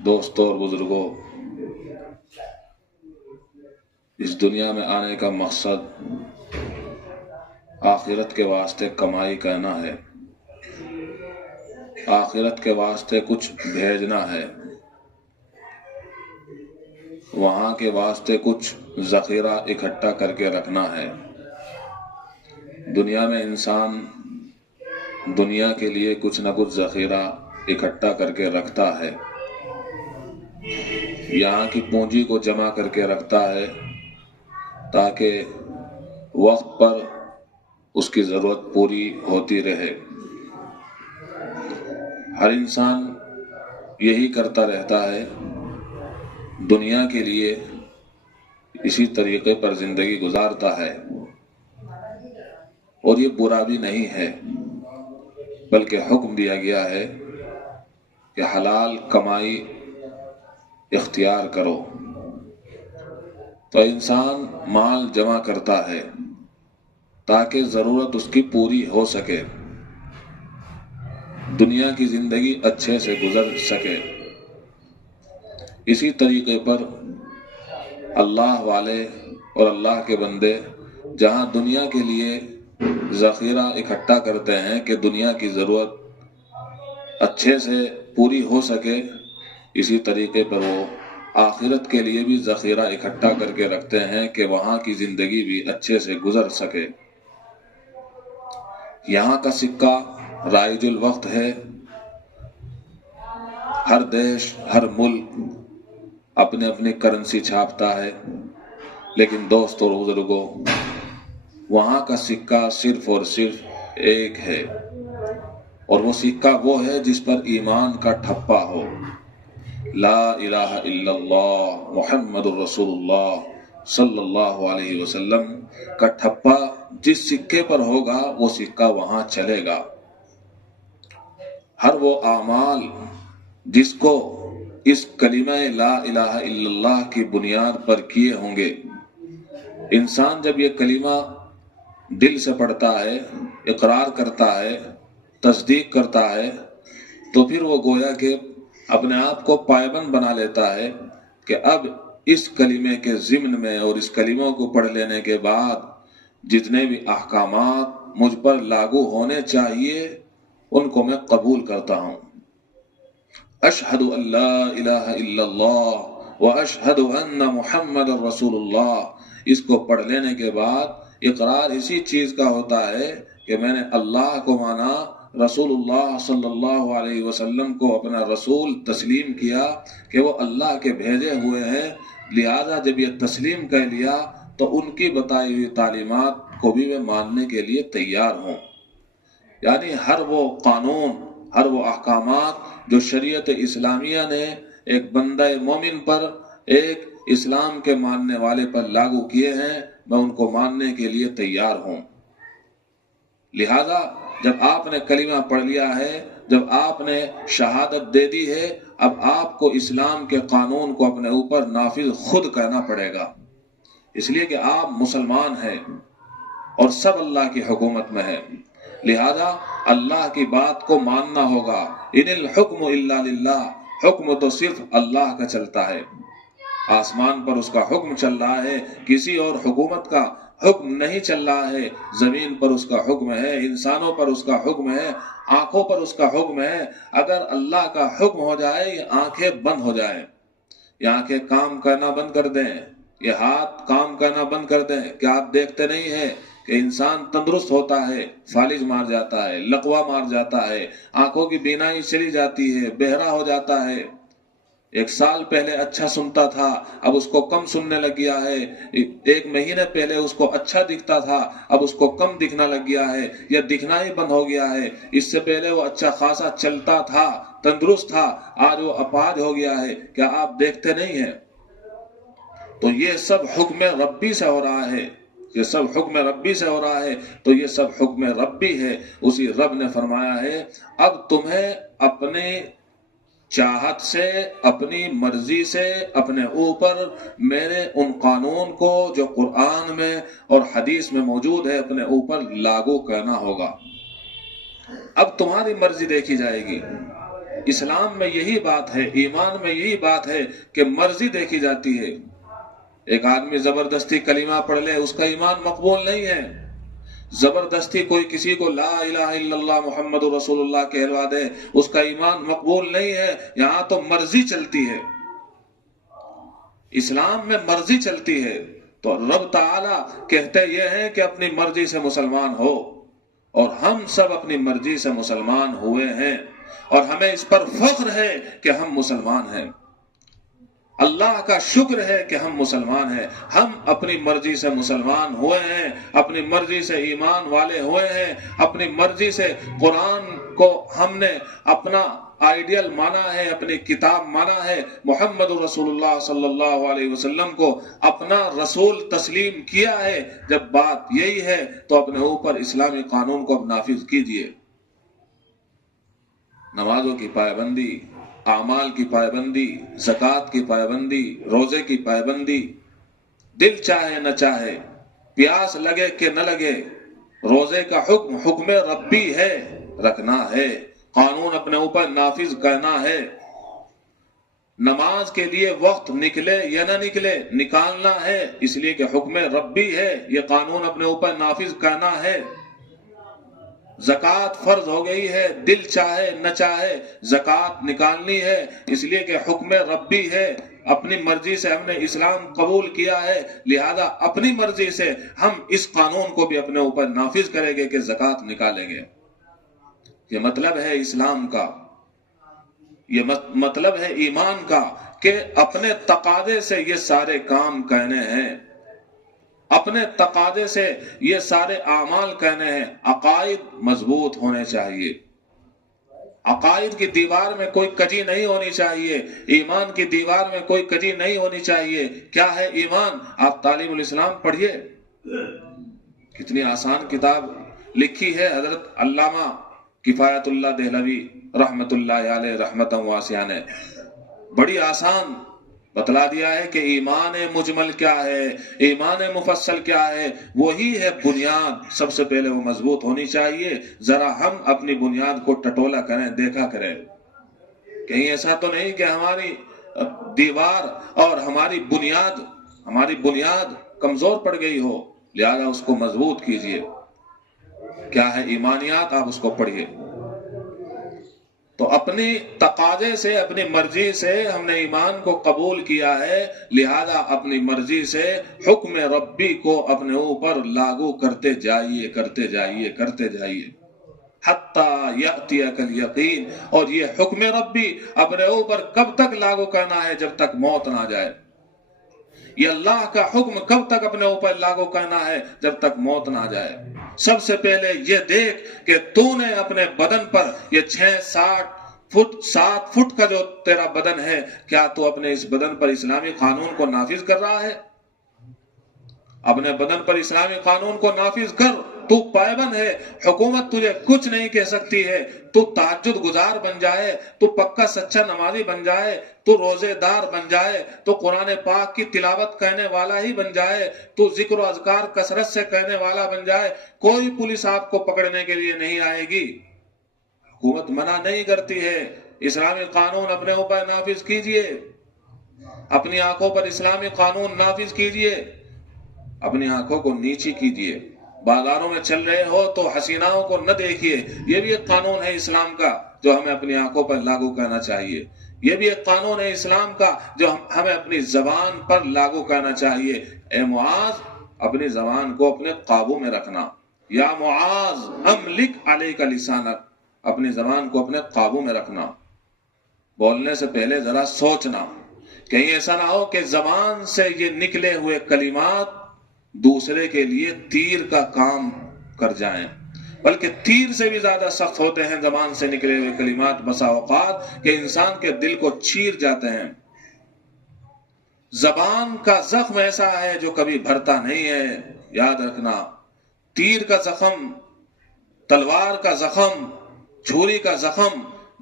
دوستوں اور بزرگوں، اس دنیا میں آنے کا مقصد آخرت کے واسطے کمائی کرنا ہے، آخرت کے واسطے کچھ بھیجنا ہے، وہاں کے واسطے کچھ ذخیرہ اکٹھا کر کے رکھنا ہے۔ دنیا میں انسان دنیا کے لیے کچھ نہ کچھ ذخیرہ اکٹھا کر کے رکھتا ہے، یہاں کی پونجی کو جمع کر کے رکھتا ہے تاکہ وقت پر اس کی ضرورت پوری ہوتی رہے۔ ہر انسان یہی کرتا رہتا ہے، دنیا کے لیے اسی طریقے پر زندگی گزارتا ہے، اور یہ برا بھی نہیں ہے، بلکہ حکم دیا گیا ہے کہ حلال کمائی اختیار کرو۔ تو انسان مال جمع کرتا ہے تاکہ ضرورت اس کی پوری ہو سکے، دنیا کی زندگی اچھے سے گزر سکے۔ اسی طریقے پر اللہ والے اور اللہ کے بندے جہاں دنیا کے لیے ذخیرہ اکٹھا کرتے ہیں کہ دنیا کی ضرورت اچھے سے پوری ہو سکے، اسی طریقے پر وہ آخرت کے لیے بھی ذخیرہ اکٹھا کر کے رکھتے ہیں کہ وہاں کی زندگی بھی اچھے سے گزر سکے۔ یہاں کا سکہ رائج الوقت ہے، ہر دیش ہر ملک اپنے اپنی کرنسی چھاپتا ہے، لیکن دوستوں اور بزرگوں، وہاں کا سکہ صرف اور صرف ایک ہے، اور وہ سکہ وہ ہے جس پر ایمان کا ٹھپا ہو، لا الہ الا اللہ محمد الرسول اللہ صلی اللہ علیہ وسلم کا ٹھپا جس سکے پر ہوگا وہ سکہ وہاں چلے گا۔ ہر وہ اعمال جس کو اس کلمہ لا الہ الا اللہ کی بنیاد پر کیے ہوں گے، انسان جب یہ کلمہ دل سے پڑھتا ہے، اقرار کرتا ہے، تصدیق کرتا ہے، تو پھر وہ گویا کہ اپنے آپ کو پائبند بنا لیتا ہے کہ اب اس کلمے کے ضمن میں اور اس کلموں کو پڑھ لینے کے بعد جتنے بھی احکامات مجھ پر لاگو ہونے چاہیے ان کو میں قبول کرتا ہوں۔ اشہد ان لا الہ الا اللہ و اشہد ان محمد رسول اللہ، اس کو پڑھ لینے کے بعد اقرار اسی چیز کا ہوتا ہے کہ میں نے اللہ کو مانا، رسول اللہ صلی اللہ علیہ وسلم کو اپنا رسول تسلیم کیا کہ وہ اللہ کے بھیجے ہوئے ہیں، لہذا جب یہ تسلیم کر لیا تو ان کی بتائی ہوئی تعلیمات کو بھی میں ماننے کے لیے تیار ہوں۔ یعنی ہر وہ قانون، ہر وہ احکامات جو شریعت اسلامیہ نے ایک بندہ مومن پر، ایک اسلام کے ماننے والے پر لاگو کیے ہیں، میں ان کو ماننے کے لیے تیار ہوں۔ لہذا جب آپ نے کلمہ پڑھ لیا ہے، جب آپ نے شہادت دے دی ہے، اب آپ کو اسلام کے قانون کو اپنے اوپر نافذ خود کرنا پڑے گا، اس لیے کہ آپ مسلمان ہیں اور سب اللہ کی حکومت میں ہیں، لہذا اللہ کی بات کو ماننا ہوگا۔ ان الحکم الا للہ، حکم تو صرف اللہ کا چلتا ہے، آسمان پر اس کا حکم چل رہا ہے، کسی اور حکومت کا حکم نہیں چل رہا ہے، زمین پر اس کا حکم ہے، انسانوں پر اس کا حکم ہے، آنکھوں پر اس کا حکم ہے۔ اگر اللہ کا حکم ہو جائے یہ آنکھیں بند ہو جائیں، یہ آنکھیں کام کرنا بند کر دیں، یہ ہاتھ کام کرنا بند کر دیں، کیا آپ دیکھتے نہیں ہیں کہ انسان تندرست ہوتا ہے فالج مار جاتا ہے، لقوہ مار جاتا ہے، آنکھوں کی بینائی چلی جاتی ہے، بہرا ہو جاتا ہے، ایک سال پہلے اچھا سنتا تھا اب اس کو کم سننے لگ گیا ہے، ایک مہینے پہلے اس کو اچھا دکھتا تھا اب اس کو کم دکھنا لگ گیا ہے، یا دکھنا ہی بند ہو گیا ہے، اس سے پہلے وہ اچھا خاصا چلتا تھا، تندرست تھا، آج وہ اپاہج ہو گیا ہے، کیا آپ دیکھتے نہیں ہیں؟ تو یہ سب حکم ربی سے ہو رہا ہے، یہ سب حکم ربی سے ہو رہا ہے، تو یہ سب حکم ربی ہے۔ اسی رب نے فرمایا ہے اب تمہیں اپنے چاہت سے، اپنی مرضی سے اپنے اوپر میرے ان قانون کو جو قرآن میں اور حدیث میں موجود ہے اپنے اوپر لاگو کرنا ہوگا۔ اب تمہاری مرضی دیکھی جائے گی، اسلام میں یہی بات ہے، ایمان میں یہی بات ہے کہ مرضی دیکھی جاتی ہے۔ ایک آدمی زبردستی کلمہ پڑھ لے، اس کا ایمان مقبول نہیں ہے۔ زبردستی کوئی کسی کو لا الہ الا اللہ محمد رسول اللہ کہلوا دے، اس کا ایمان مقبول نہیں ہے۔ یہاں تو مرضی چلتی ہے، اسلام میں مرضی چلتی ہے۔ تو رب تعالی کہتے یہ ہیں کہ اپنی مرضی سے مسلمان ہو، اور ہم سب اپنی مرضی سے مسلمان ہوئے ہیں، اور ہمیں اس پر فخر ہے کہ ہم مسلمان ہیں۔ اللہ کا شکر ہے کہ ہم مسلمان ہیں، ہم اپنی مرضی سے مسلمان ہوئے ہیں، اپنی مرضی سے ایمان والے ہوئے ہیں، اپنی مرضی سے قرآن کو ہم نے اپنا آئیڈیل مانا ہے، اپنی کتاب مانا ہے، محمد رسول اللہ صلی اللہ علیہ وسلم کو اپنا رسول تسلیم کیا ہے۔ جب بات یہی ہے تو اپنے اوپر اسلامی قانون کو اب نافذ کیجئے۔ نمازوں کی پابندی، اعمال کی پابندی، زکوٰۃ کی پابندی، روزے کی پابندی، دل چاہے نہ چاہے، پیاس لگے کہ نہ لگے، روزے کا حکم ربی ہے، رکھنا ہے، قانون اپنے اوپر نافذ کرنا ہے۔ نماز کے لیے وقت نکلے یا نہ نکلے، نکالنا ہے، اس لیے کہ حکم ربی ہے، یہ قانون اپنے اوپر نافذ کرنا ہے۔ زکوٰۃ فرض ہو گئی ہے، دل چاہے نہ چاہے زکوٰۃ نکالنی ہے، اس لیے کہ حکم ربی ہے، اپنی مرضی سے ہم نے اسلام قبول کیا ہے، لہذا اپنی مرضی سے ہم اس قانون کو بھی اپنے اوپر نافذ کریں گے کہ زکوٰۃ نکالیں گے۔ یہ مطلب ہے اسلام کا، یہ مطلب ہے ایمان کا، کہ اپنے تقاضے سے یہ سارے کام کرنے ہیں، اپنے تقاضے سے یہ سارے اعمال کرنے ہیں۔ عقائد مضبوط ہونے چاہیے، عقائد کی دیوار میں کوئی کجی نہیں ہونی چاہیے، ایمان کی دیوار میں کوئی کجی نہیں ہونی چاہیے۔ کیا ہے ایمان؟ آپ تعلیم الاسلام پڑھیے، کتنی آسان کتاب لکھی ہے حضرت علامہ کفایت اللہ دہلوی رحمت اللہ علیہ رحمتاً واسعہ نے، بڑی آسان بتلا دیا ہے کہ ایمان مجمل کیا ہے، ایمان مفصل کیا ہے۔ وہی ہے بنیاد، سب سے پہلے وہ مضبوط ہونی چاہیے۔ ذرا ہم اپنی بنیاد کو ٹٹولا کریں، دیکھا کریں، کہیں ایسا تو نہیں کہ ہماری دیوار اور ہماری بنیاد کمزور پڑ گئی ہو، لہذا اس کو مضبوط کیجئے۔ کیا ہے ایمانیات، آپ اس کو پڑھیے۔ تو اپنی تقاضے سے، اپنی مرضی سے ہم نے ایمان کو قبول کیا ہے، لہذا اپنی مرضی سے حکم ربی کو اپنے اوپر لاگو کرتے جائیے، کرتے جائیے، کرتے جائیے، حتی یأتیک الیقین۔ اور یہ حکم ربی اپنے اوپر کب تک لاگو کرنا ہے؟ جب تک موت نہ جائے۔ یہ اللہ کا حکم کب تک اپنے اوپر لاگو کرنا ہے؟ جب تک موت نہ جائے۔ سب سے پہلے یہ دیکھ کہ تو نے اپنے بدن پر یہ 7 فٹ کا جو تیرا بدن ہے، کیا تو اپنے اس بدن پر اسلامی قانون کو نافذ کر رہا ہے؟ اپنے بدن پر اسلامی قانون کو نافذ کر، تو پابند ہے، حکومت تجھے کچھ نہیں کہہ سکتی ہے۔ تو تہجد گزار بن جائے، تو پکا سچا نمازی بن جائے، تو روزے دار بن جائے، تو قرآن پاک کی تلاوت کرنے والا ہی بن جائے، تو ذکر و اذکار کثرت سے کرنے والا بن جائے، کوئی پولیس آپ کو پکڑنے کے لیے نہیں آئے گی۔ حکومت منع نہیں کرتی ہے، اسلامی قانون اپنے اوپر نافذ کیجئے، اپنی آنکھوں پر اسلامی قانون نافذ کیجئے، اپنی آنکھوں کو نیچی کیجئے۔ بازاروں میں چل رہے ہو تو حسیناؤں کو نہ دیکھیے، یہ بھی ایک قانون ہے اسلام کا جو ہمیں اپنی آنکھوں پر لاگو کرنا چاہیے۔ یہ بھی ایک قانون ہے اسلام کا جو ہمیں اپنی زبان پر لاگو کرنا چاہیے۔ اے معاذ، اپنی زبان کو اپنے قابو میں رکھنا۔ یا معاذ املک علیک لسانک، اپنی زبان کو اپنے قابو میں رکھنا، بولنے سے پہلے ذرا سوچنا، کہیں ایسا نہ ہو کہ زبان سے یہ نکلے ہوئے کلمات دوسرے کے لیے تیر کا کام کر جائیں، بلکہ تیر سے بھی زیادہ سخت ہوتے ہیں زبان سے نکلے ہوئے کلمات بسا اوقات کہ انسان کے دل کو چیر جاتے ہیں۔ زبان کا زخم ایسا ہے جو کبھی بھرتا نہیں ہے، یاد رکھنا۔ تیر کا زخم، تلوار کا زخم، چھری کا زخم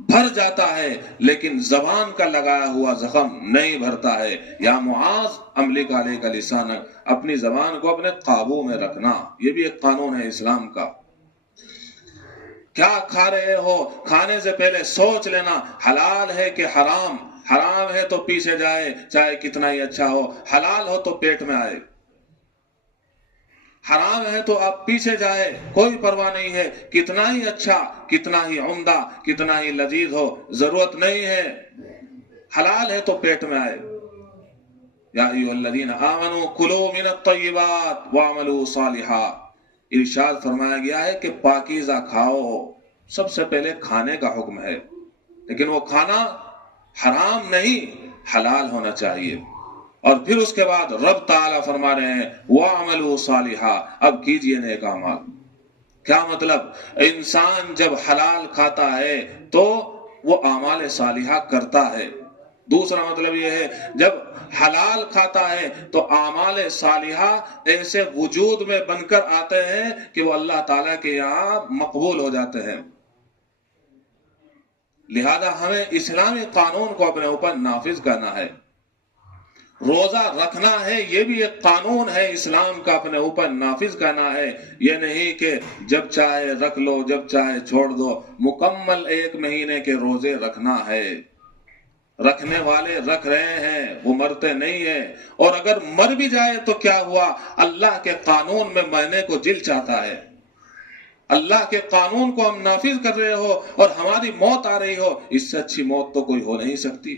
بھر جاتا ہے، لیکن زبان کا لگایا ہوا زخم نہیں بھرتا ہے۔ یا معاذ املک علیک لسانک، اپنی زبان کو اپنے قابو میں رکھنا، یہ بھی ایک قانون ہے اسلام کا۔ کیا کھا رہے ہو کھانے سے پہلے سوچ لینا، حلال ہے کہ حرام، حرام ہے تو پیچھے جائے چاہے کتنا ہی اچھا ہو، حلال ہو تو پیٹ میں آئے، حرام ہے تو آپ پیچھے جائے، کوئی پرواہ نہیں ہے، کتنا ہی اچھا، کتنا ہی عمدہ، کتنا ہی لذیذ ہو، ضرورت نہیں ہے، حلال ہے تو پیٹ میں آئے۔ یا ایھا الذین آمنوا کلوا من الطیبات واعملوا صالحا، ارشاد فرمایا گیا ہے کہ پاکیزہ کھاؤ، سب سے پہلے کھانے کا حکم ہے، لیکن وہ کھانا حرام نہیں، حلال ہونا چاہیے۔ اور پھر اس کے بعد رب تعالیٰ فرما رہے ہیں وَاعْمَلُوا صَالِحًا، اب کیجئے نیک اعمال۔ کیا مطلب؟ انسان جب حلال کھاتا ہے تو وہ اعمال صالحہ کرتا ہے۔ دوسرا مطلب یہ ہے جب حلال کھاتا ہے تو اعمال صالحہ ایسے وجود میں بن کر آتے ہیں کہ وہ اللہ تعالیٰ کے یہاں مقبول ہو جاتے ہیں۔ لہذا ہمیں اسلامی قانون کو اپنے اوپر نافذ کرنا ہے۔ روزہ رکھنا ہے، یہ بھی ایک قانون ہے اسلام کا، اپنے اوپر نافذ کرنا ہے۔ یہ نہیں کہ جب چاہے رکھ لو جب چاہے چھوڑ دو، مکمل 1 مہینے کے روزے رکھنا ہے۔ رکھنے والے رکھ رہے ہیں، وہ مرتے نہیں ہیں، اور اگر مر بھی جائے تو کیا ہوا، اللہ کے قانون میں مرنے کو دل چاہتا ہے۔ اللہ کے قانون کو ہم نافذ کر رہے ہو اور ہماری موت آ رہی ہو، اس سے اچھی موت تو کوئی ہو نہیں سکتی۔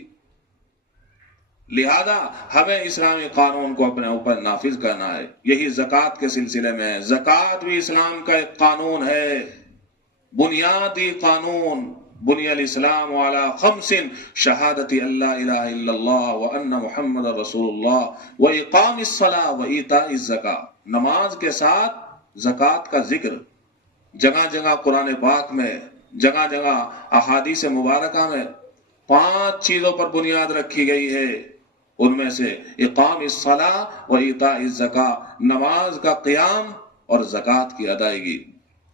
لہذا ہمیں اسلامی قانون کو اپنے اوپر نافذ کرنا ہے۔ یہی زکوٰۃ کے سلسلے میں ہے، زکوٰۃ بھی اسلام کا ایک قانون ہے، بنیادی قانون۔ بنی الاسلام علی 5 شہادت اللہ الہ الا اللہ وان محمد رسول اللہ واقام الصلاۃ وایتاء الزکاۃ، نماز کے ساتھ زکوٰۃ کا ذکر جگہ جگہ قرآن پاک میں، جگہ جگہ احادیث مبارکہ میں 5 چیزوں پر بنیاد رکھی گئی ہے۔ ان میں سے اقام الصلاۃ و ایتاء الزکاۃ، نماز کا قیام اور زکوٰۃ کی ادائیگی۔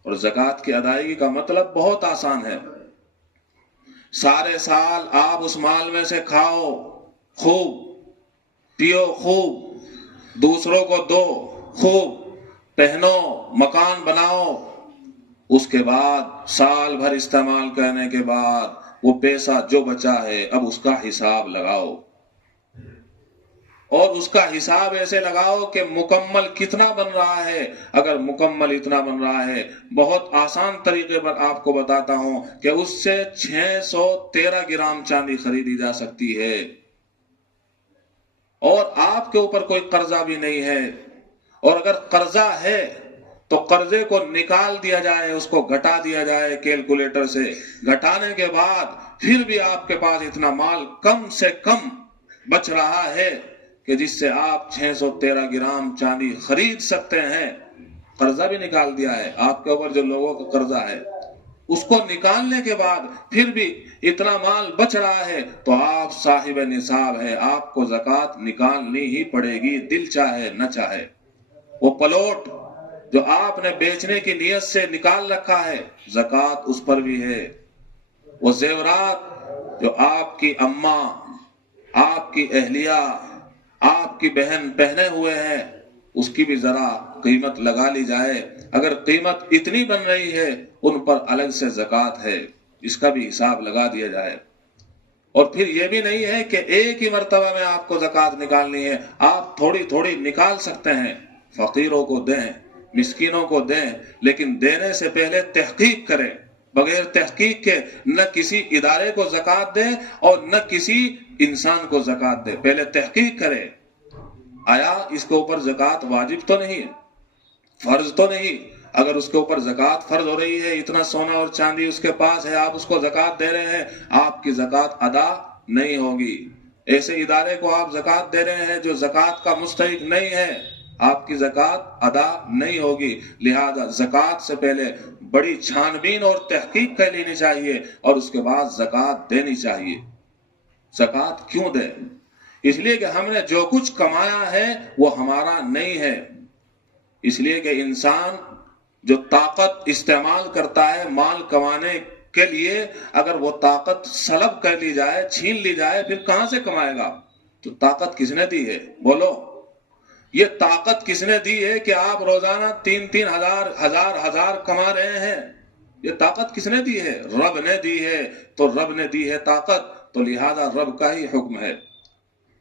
اور زکوٰۃ کی ادائیگی کا مطلب بہت آسان ہے، سارے سال آپ اس مال میں سے کھاؤ خوب، پیو خوب، دوسروں کو دو خوب، پہنو، مکان بناؤ، اس کے بعد سال بھر استعمال کرنے کے بعد وہ پیسہ جو بچا ہے اب اس کا حساب لگاؤ، اور اس کا حساب ایسے لگاؤ کہ مکمل کتنا بن رہا ہے۔ اگر مکمل اتنا بن رہا ہے، بہت آسان طریقے پر آپ کو بتاتا ہوں کہ اس سے 613 گرام چاندی خریدی جا سکتی ہے، اور آپ کے اوپر کوئی قرضہ بھی نہیں ہے، اور اگر قرضہ ہے تو قرضے کو نکال دیا جائے، اس کو گھٹا دیا جائے کیلکولیٹر سے، گھٹانے کے بعد پھر بھی آپ کے پاس اتنا مال کم سے کم بچ رہا ہے کہ جس سے آپ 613 گرام چاندی خرید سکتے ہیں۔ قرضہ بھی نکال دیا ہے، آپ کے اوپر جو لوگوں کا قرضہ ہے اس کو نکالنے کے بعد پھر بھی اتنا مال بچ رہا ہے تو آپ صاحب نصاب ہے، آپ کو زکوٰۃ نکالنی ہی پڑے گی، دل چاہے نہ چاہے۔ وہ پلاٹ جو آپ نے بیچنے کی نیت سے نکال رکھا ہے، زکوٰۃ اس پر بھی ہے۔ وہ زیورات جو آپ کی اماں، آپ کی اہلیہ، آپ کی بہن پہنے ہوئے ہیں، اس کی بھی ذرا قیمت لگا لی جائے۔ اگر قیمت اتنی بن رہی ہے ان پر الگ سے زکوٰۃ ہے، اس کا بھی حساب لگا دیا جائے۔ اور پھر یہ بھی نہیں ہے کہ ایک ہی مرتبہ میں آپ کو زکوٰۃ نکالنی ہے، آپ تھوڑی تھوڑی نکال سکتے ہیں، فقیروں کو دیں، مسکینوں کو دیں، لیکن دینے سے پہلے تحقیق کریں۔ بغیر تحقیق کے نہ کسی ادارے کو زکوٰۃ دیں اور نہ کسی انسان کو زکوٰۃ دیں، پہلے تحقیق کریں، آیا اس کے اوپر زکوٰۃ واجب تو نہیں، فرض تو نہیں۔ اگر اس کے اوپر زکوٰۃ فرض ہو رہی ہے، اتنا سونا اور چاندی اس کے پاس ہے، آپ اس کو زکوٰۃ دے رہے ہیں، آپ کی زکوٰۃ ادا نہیں ہوگی۔ ایسے ادارے کو آپ زکوٰۃ دے رہے ہیں جو زکوٰۃ کا مستحق نہیں ہے، آپ کی زکوٰۃ ادا نہیں ہوگی۔ لہذا زکوٰۃ سے پہلے بڑی چھان بین اور تحقیق کر لینی چاہیے اور اس کے بعد زکوٰۃ دینی چاہیے۔ زکوٰۃ کیوں دیں؟ اس لیے کہ ہم نے جو کچھ کمایا ہے وہ ہمارا نہیں ہے، اس لیے کہ انسان جو طاقت استعمال کرتا ہے مال کمانے کے لیے، اگر وہ طاقت سلب کر لی جائے، چھین لی جائے، پھر کہاں سے کمائے گا؟ تو طاقت کس نے دی ہے؟ بولو، یہ طاقت کس نے دی ہے کہ آپ روزانہ 3 ہزار کما رہے ہیں؟ یہ طاقت کس نے دی ہے؟ رب نے دی ہے. تو رب نے دی ہے طاقت، تو لہذا رب کا ہی حکم ہے.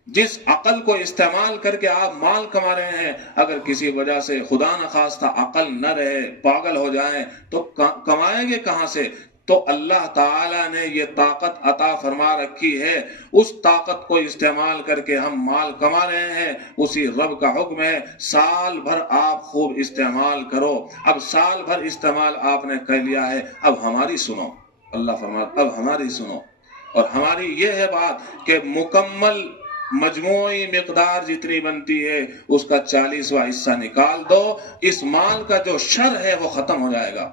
جس عقل کو استعمال کر کے آپ مال کما رہے ہیں، اگر کسی وجہ سے خدا نخواستہ عقل نہ رہے، پاگل ہو جائیں، تو کمائیں گے کہاں سے؟ تو اللہ تعالیٰ نے یہ طاقت عطا فرما رکھی ہے، اس طاقت کو استعمال کر کے ہم مال کما رہے ہیں. اسی رب کا حکم ہے سال بھر آپ خوب استعمال کرو. اب سال بھر استعمال آپ نے کر لیا ہے، اب ہماری سنو. اللہ فرماتا اب ہماری سنو. اور ہماری یہ ہے بات کہ مکمل مجموعی مقدار جتنی بنتی ہے اس کا 40واں حصہ نکال دو. اس مال کا جو شر ہے وہ ختم ہو جائے گا.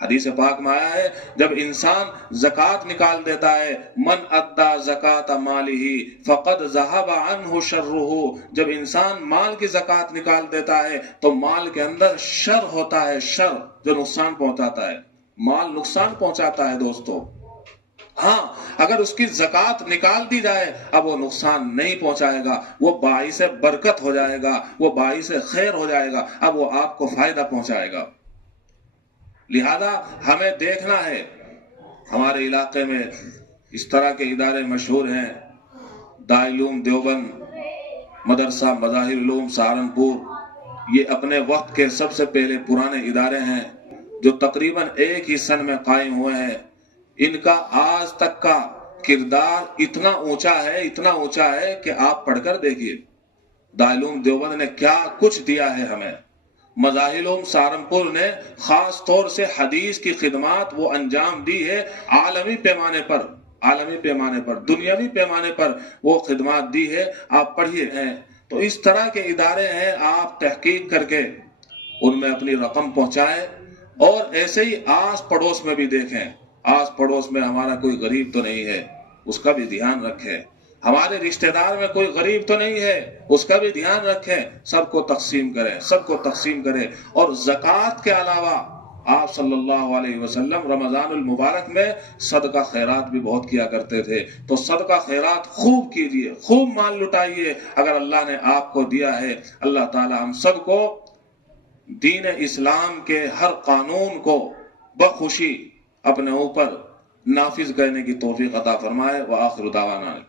حدیث پاک میں آیا ہے جب انسان زکوٰۃ نکال دیتا ہے، من ادا زکوٰۃ مالہ فقد ذہب عنہ شرہ، جب انسان مال کی زکوٰۃ نکال دیتا ہے تو مال کے اندر شر ہوتا ہے، شر جو نقصان پہنچاتا ہے. مال نقصان پہنچاتا ہے دوستو. ہاں اگر اس کی زکوٰۃ نکال دی جائے اب وہ نقصان نہیں پہنچائے گا، وہ باعث برکت ہو جائے گا، وہ باعث خیر ہو جائے گا، اب وہ آپ کو فائدہ پہنچائے گا. لہذا ہمیں دیکھنا ہے. ہمارے علاقے میں اس طرح کے ادارے مشہور ہیں، دارالعلوم دیوبند، مدرسہ مظاہر علوم سہارنپور. یہ اپنے وقت کے سب سے پہلے پرانے ادارے ہیں جو تقریباً ایک ہی سن میں قائم ہوئے ہیں. ان کا آج تک کا کردار اتنا اونچا ہے، اتنا اونچا ہے کہ آپ پڑھ کر دیکھیے دارالعلوم دیوبند نے کیا کچھ دیا ہے ہمیں. مظاہر علوم سہارنپور نے خاص طور سے حدیث کی خدمات وہ انجام دی ہے، عالمی پیمانے پر، عالمی پیمانے پر، دنیاوی پیمانے پر وہ خدمات دی ہے. آپ پڑھیے ہیں. تو اس طرح کے ادارے ہیں، آپ تحقیق کر کے ان میں اپنی رقم پہنچائیں. اور ایسے ہی آس پڑوس میں بھی دیکھیں، آس پڑوس میں ہمارا کوئی غریب تو نہیں ہے، اس کا بھی دھیان رکھیں. ہمارے رشتہ دار میں کوئی غریب تو نہیں ہے، اس کا بھی دھیان رکھیں. سب کو تقسیم کریں، سب کو تقسیم کریں. اور زکوٰۃ کے علاوہ آپ صلی اللہ علیہ وسلم رمضان المبارک میں صدقہ خیرات بھی بہت کیا کرتے تھے. تو صدقہ خیرات خوب کیجئے، خوب مال لٹائیے. اگر اللہ نے آپ کو دیا ہے، اللہ تعالی ہم سب کو دین اسلام کے ہر قانون کو بخوشی اپنے اوپر نافذ کرنے کی توفیق عطا فرمائے. وآخر دعوانا